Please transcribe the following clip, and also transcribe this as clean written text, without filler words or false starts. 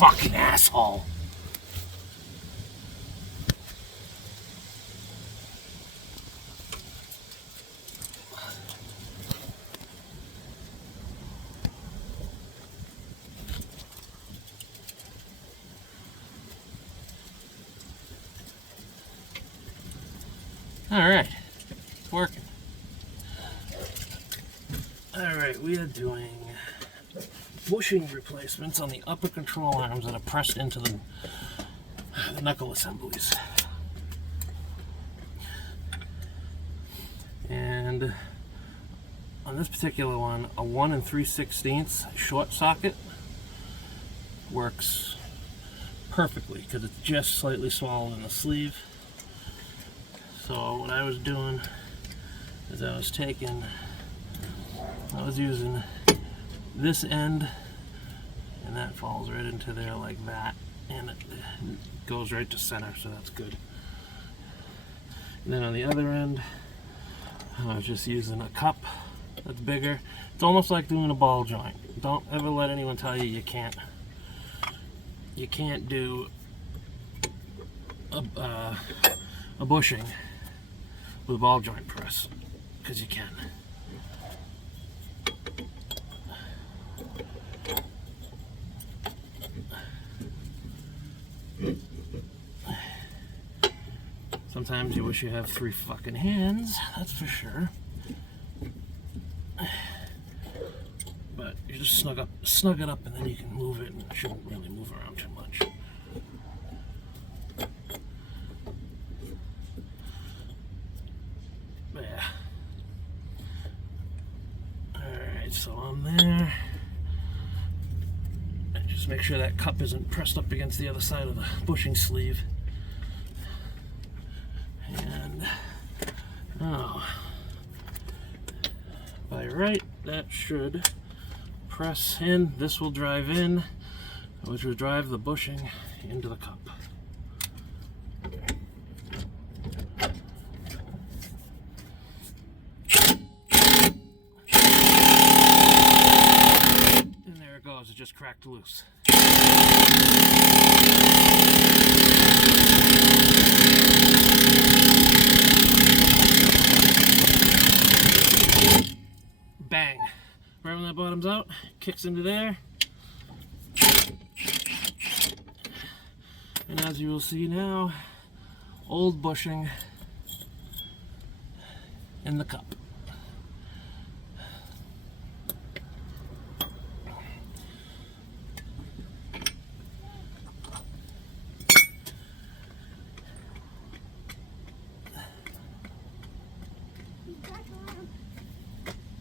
fucking asshole. Alright, it's working. Alright, we are doing bushing replacements on the upper control arms that are pressed into the knuckle assemblies. And on this particular one, a 1 3/16 short socket works perfectly because it's just slightly smaller than the sleeve. So what I was doing is I was using this end, and that falls right into there like that, and it goes right to center, so that's good. And then on the other end, I was just using a cup that's bigger. It's almost like doing a ball joint. Don't ever let anyone tell you you can't do a bushing with a ball joint press, because you can. Sometimes you wish you have 3 fucking hands, that's for sure. But you just snug it up, and then you can move it, and it shouldn't really move around too much. But yeah. Alright, so I'm there. And just make sure that cup isn't pressed up against the other side of the bushing sleeve. And by right, that should press in. This will drive in, which will drive the bushing into the cup. And there it goes, it just cracked loose. Bang. Right when that bottom's out, kicks into there. And as you will see now, old bushing in the cup.